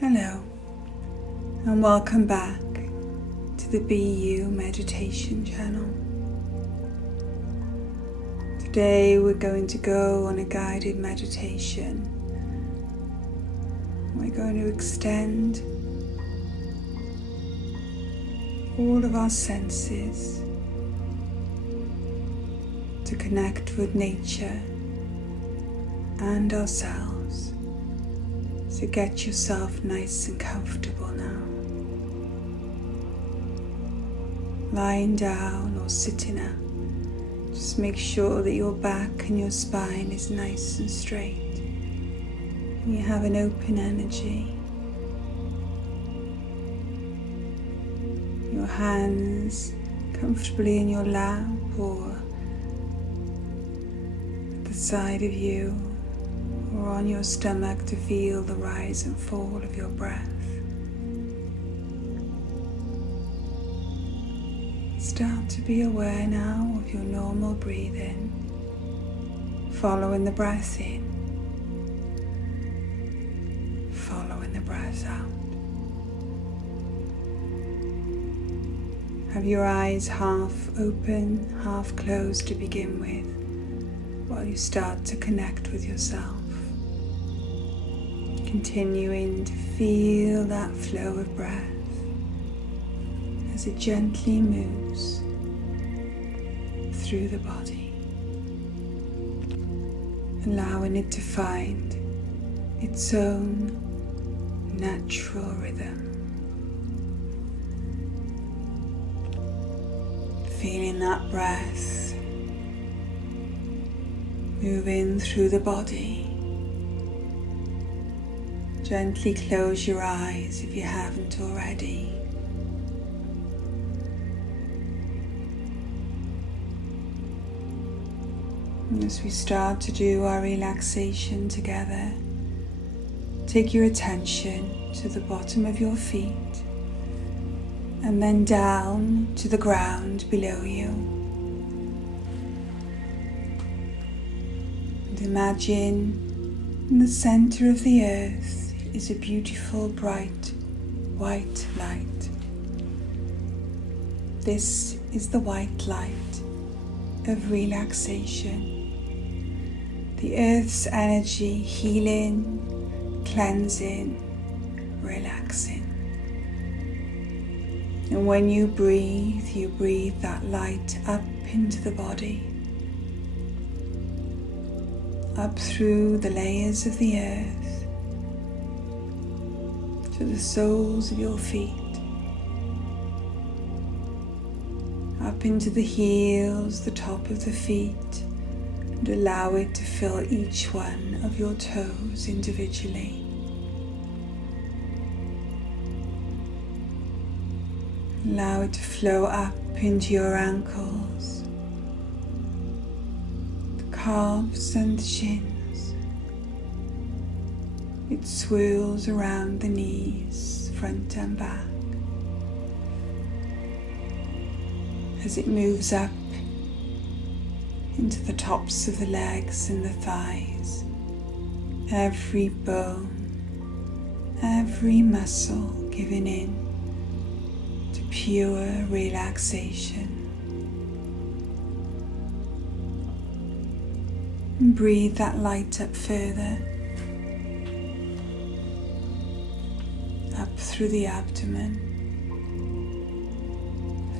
Hello, and welcome back to the Be You meditation channel. Today we're going to go on a guided meditation. We're going to extend all of our senses to connect with nature and ourselves. So get yourself nice and comfortable now. Lying down or sitting up, just make sure that your back and your spine is nice and straight. And you have an open energy. Your hands comfortably in your lap or at the side of you, or on your stomach to feel the rise and fall of your breath. Start to be aware now of your normal breathing, following the breath in, following the breath out. Have your eyes half open, half closed to begin with, while you start to connect with yourself. Continuing to feel that flow of breath as it gently moves through the body, allowing it to find its own natural rhythm. Feeling that breath moving through the body. Gently close your eyes if you haven't already. And as we start to do our relaxation together, take your attention to the bottom of your feet and then down to the ground below you. And imagine in the center of the earth is a beautiful, bright, white light. This is the white light of relaxation. The earth's energy healing, cleansing, relaxing. And when you breathe that light up into the body, up through the layers of the earth, to the soles of your feet, up into the heels, the top of the feet, and allow it to fill each one of your toes individually. Allow it to flow up into your ankles, the calves and the shins. It swirls around the knees, front and back. As it moves up into the tops of the legs and the thighs, every bone, every muscle giving in to pure relaxation. And breathe that light up further, up through the abdomen.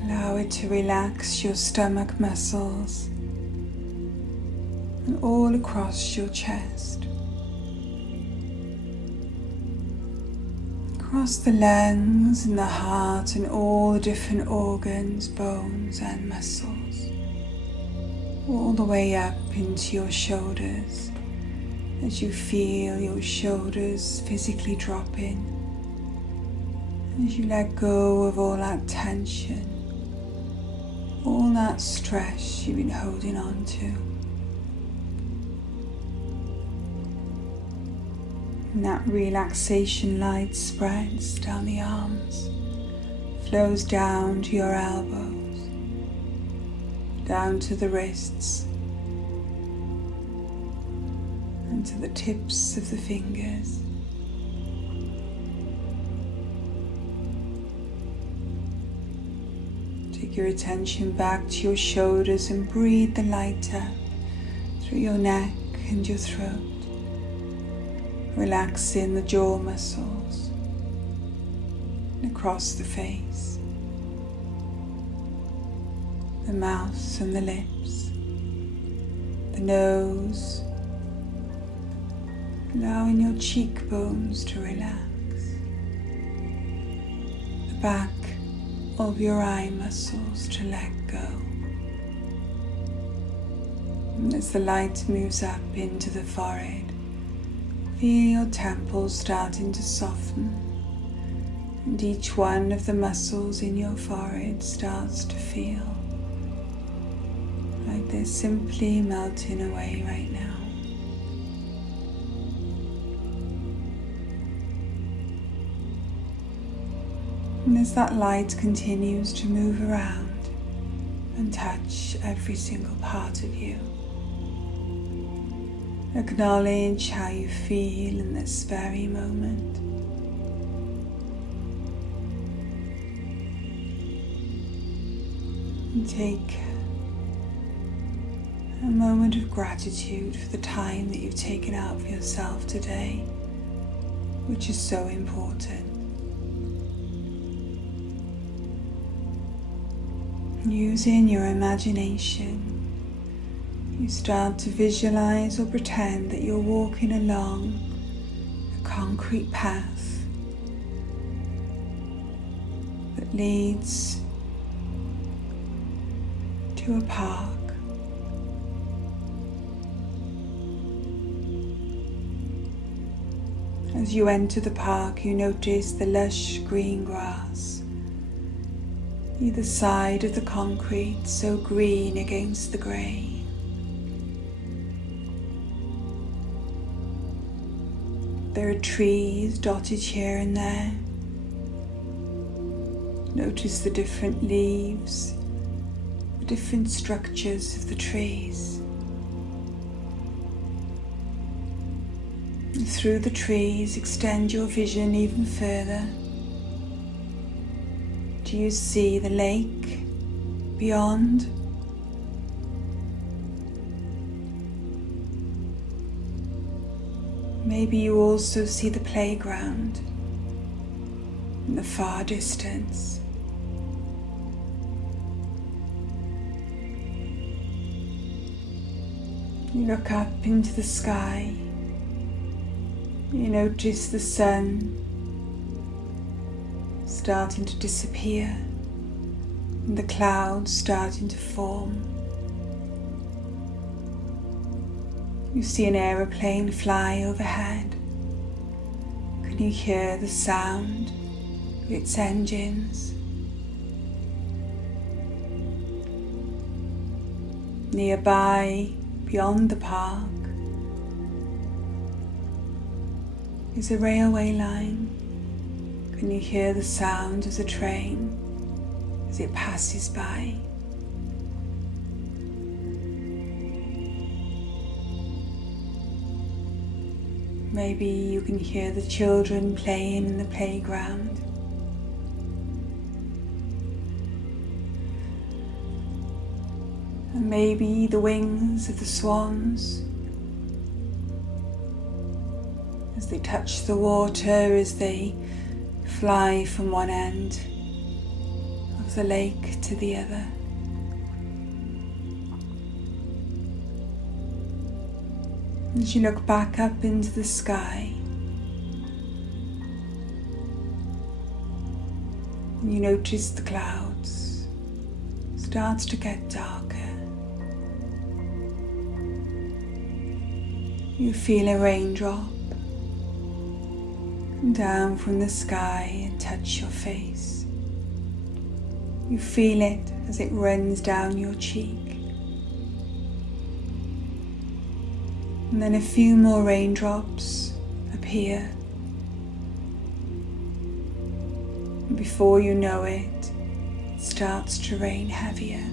Allow it to relax your stomach muscles and all across your chest, across the lungs and the heart and all the different organs, bones and muscles, all the way up into your shoulders as you feel your shoulders physically dropping, as you let go of all that tension, all that stress you've been holding on to. And that relaxation light spreads down the arms, flows down to your elbows, down to the wrists, and to the tips of the fingers. Take your attention back to your shoulders and breathe the light up through your neck and your throat. Relaxing the jaw muscles and across the face, the mouth and the lips, the nose, allowing your cheekbones to relax, the back of your eye muscles to let go. And as the light moves up into the forehead, feel your temples starting to soften, and each one of the muscles in your forehead starts to feel like they're simply melting away right now. And as that light continues to move around and touch every single part of you, acknowledge how you feel in this very moment. And take a moment of gratitude for the time that you've taken out for yourself today, which is so important. Using your imagination, you start to visualize or pretend that you're walking along a concrete path that leads to a park. As you enter the park, you notice the lush green grass either side of the concrete, so green against the grey. There are trees dotted here and there. Notice the different leaves, the different structures of the trees. And through the trees, extend your vision even further. Do you see the lake beyond? Maybe you also see the playground in the far distance. You look up into the sky. You notice the sun starting to disappear and the clouds starting to form. You see an aeroplane fly overhead. Can you hear the sound of its engines? Nearby, beyond the park, is a railway line. Can you hear the sound of the train as it passes by? Maybe you can hear the children playing in the playground. And maybe the wings of the swans as they touch the water, as they fly from one end of the lake to the other. As you look back up into the sky, you notice the clouds start to get darker. You feel a raindrop come down from the sky and touch your face. You feel it as it runs down your cheek. And then a few more raindrops appear. And before you know it, it starts to rain heavier.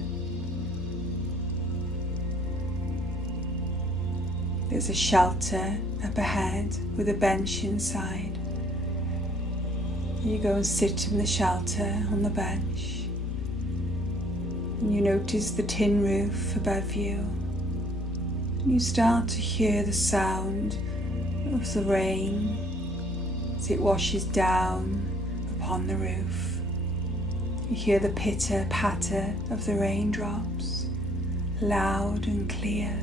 There's a shelter up ahead with a bench inside. You go and sit in the shelter on the bench. And you notice the tin roof above you. And you start to hear the sound of the rain as it washes down upon the roof. You hear the pitter-patter of the raindrops, loud and clear.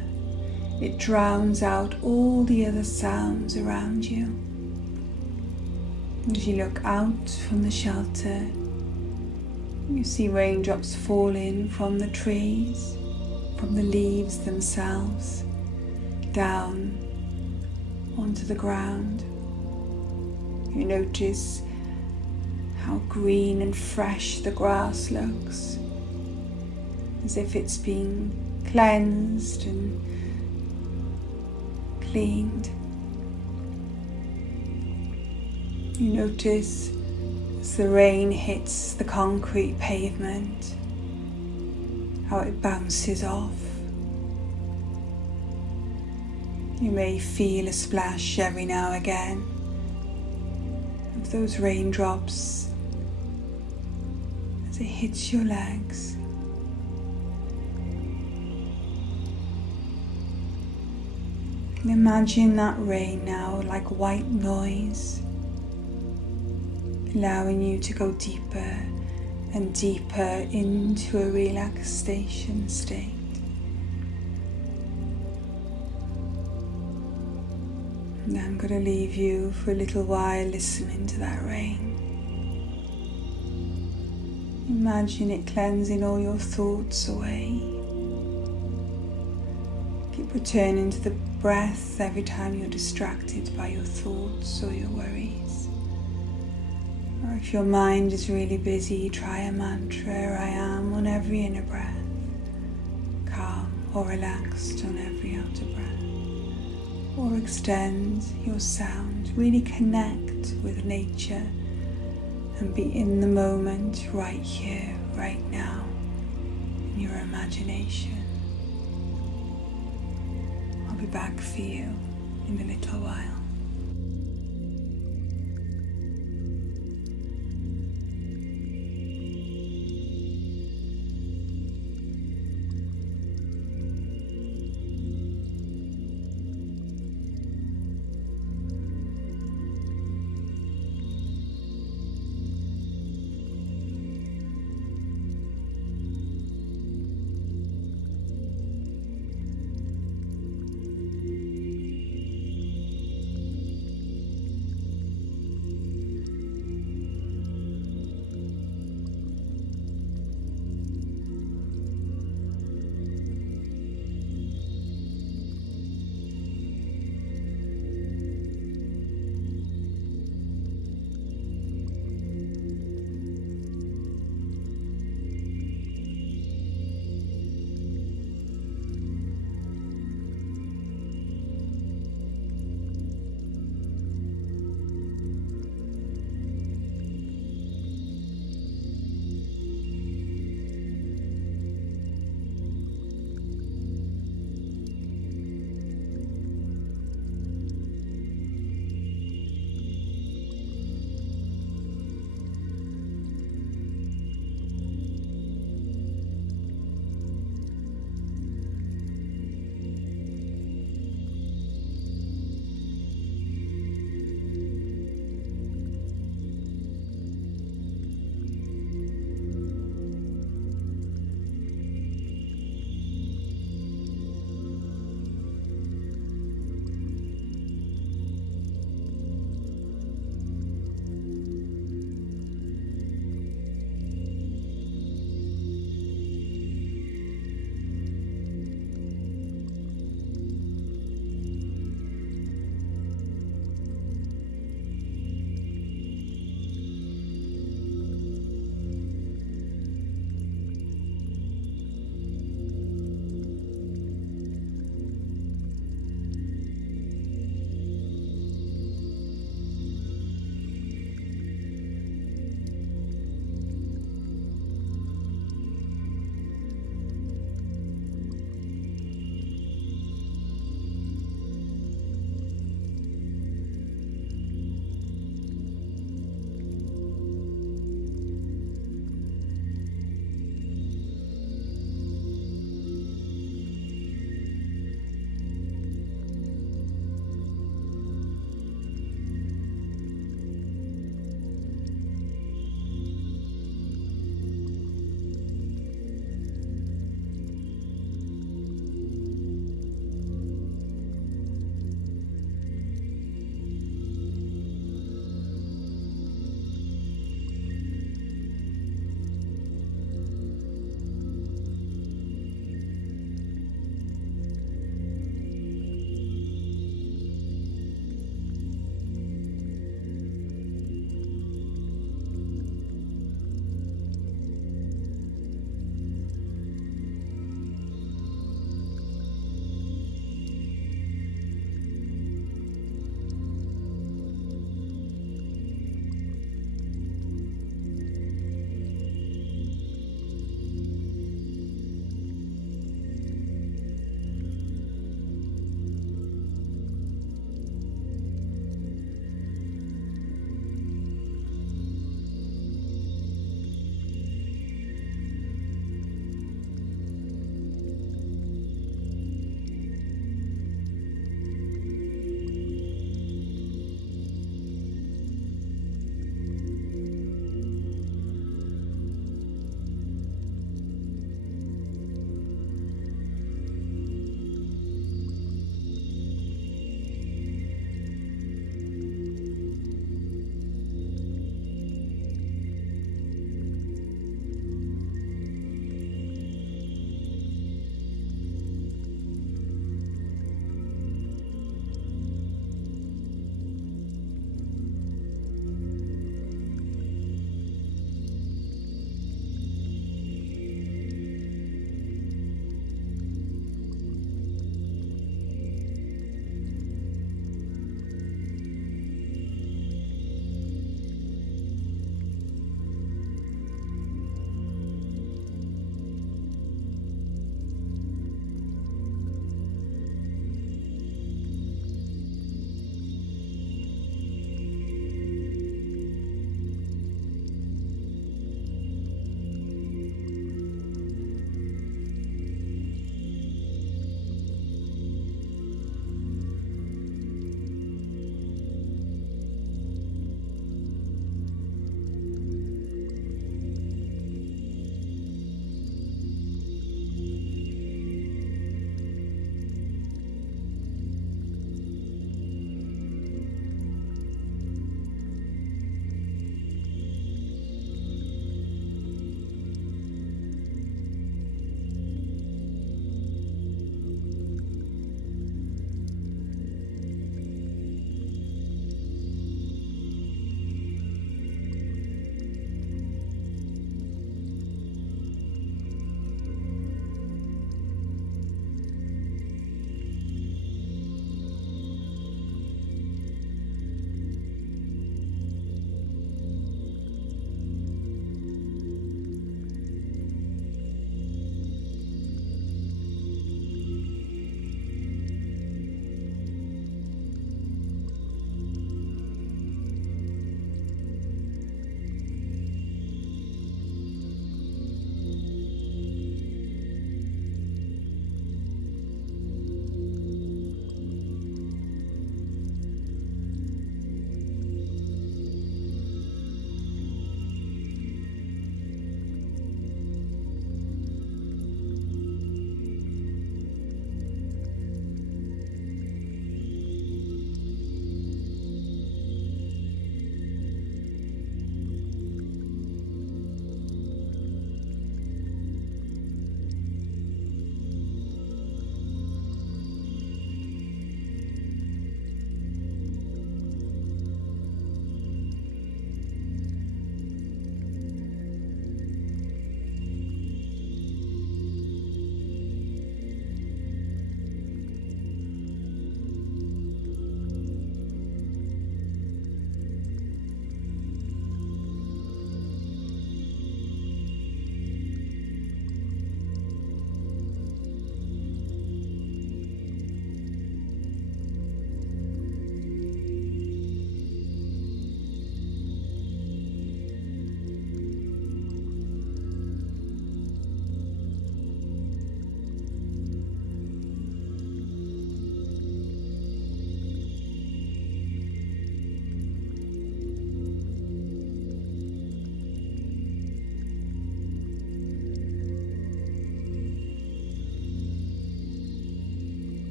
It drowns out all the other sounds around you. As you look out from the shelter, you see raindrops falling from the trees, from the leaves themselves, down onto the ground. You notice how green and fresh the grass looks, as if it's been cleansed and cleaned. You notice as the rain hits the concrete pavement, how it bounces off. You may feel a splash every now and again of those raindrops as it hits your legs. And imagine that rain now like white noise, allowing you to go deeper and deeper into a relaxation state. And I'm going to leave you for a little while listening to that rain. Imagine it cleansing all your thoughts away. Keep returning to the breath every time you're distracted by your thoughts or your worries. Or if your mind is really busy, try a mantra, I am, on every inner breath, calm or relaxed on every outer breath. Or extend your sound, really connect with nature and be in the moment right here, right now, in your imagination. I'll be back for you in a little while.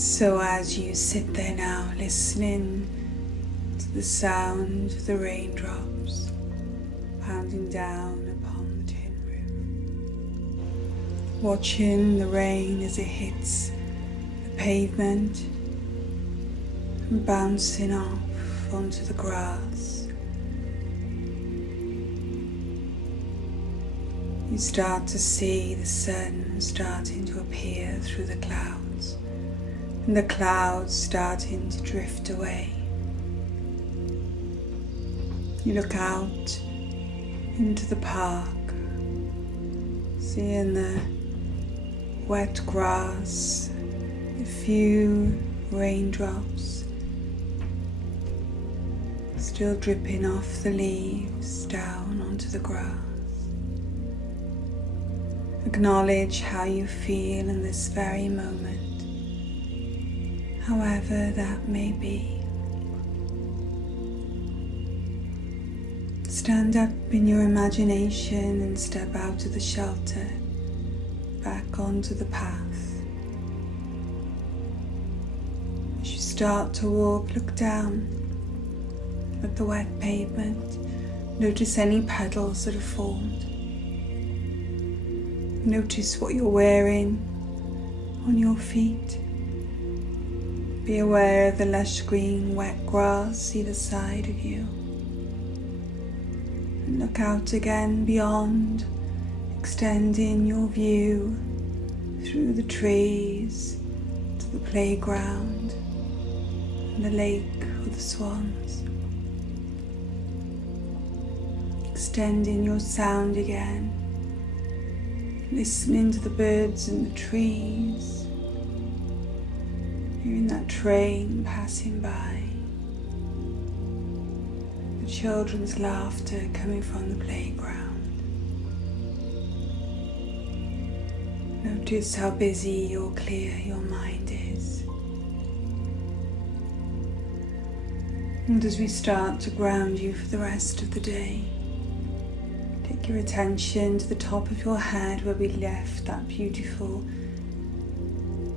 So as you sit there now, listening to the sound of the raindrops pounding down upon the tin roof, watching the rain as it hits the pavement and bouncing off onto the grass, you start to see the sun starting to appear through the clouds, and the clouds starting to drift away. You look out into the park, seeing the wet grass, a few raindrops still dripping off the leaves down onto the grass. Acknowledge how you feel in this very moment, however that may be. Stand up in your imagination and step out of the shelter, back onto the path. As you start to walk, look down at the wet pavement. Notice any puddles that have formed. Notice what you're wearing on your feet. Be aware of the lush green wet grass either side of you. And look out again beyond, extending your view through the trees to the playground and the lake with the swans. Extending your sound again, listening to the birds in the trees, hearing that train passing by, the children's laughter coming from the playground. Notice how busy or clear your mind is. And as we start to ground you for the rest of the day, take your attention to the top of your head where we left that beautiful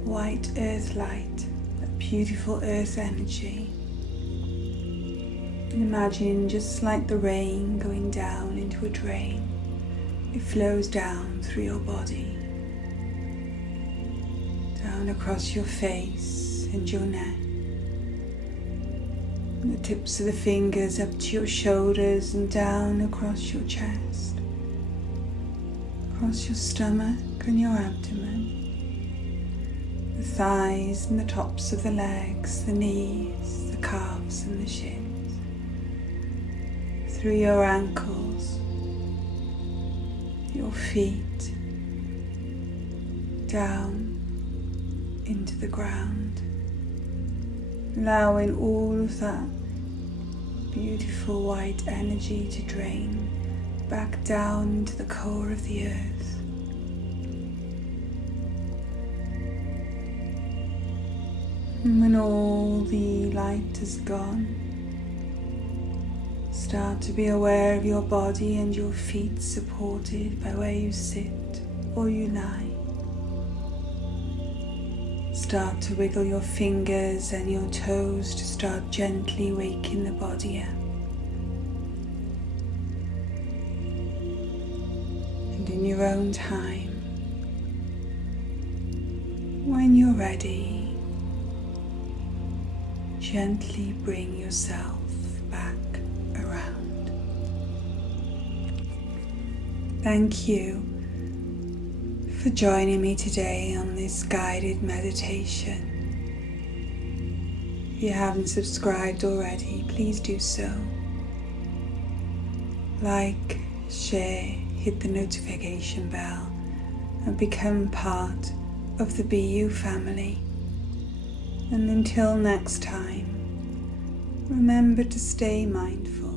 white earth light, that beautiful earth energy. And imagine just like the rain going down into a drain, it flows down through your body, down across your face and your neck, and the tips of the fingers up to your shoulders and down across your chest, across your stomach and your abdomen, the thighs and the tops of the legs, the knees, the calves and the shins, through your ankles, your feet, down into the ground, allowing all of that beautiful white energy to drain back down into the core of the earth. And when all the light is gone, start to be aware of your body and your feet supported by where you sit or you lie. Start to wiggle your fingers and your toes to start gently waking the body up. And in your own time, when you're ready, gently bring yourself back around. Thank you for joining me today on this guided meditation. If you haven't subscribed already, please do so. Like, share, hit the notification bell, and become part of the BU family. And until next time, remember to stay mindful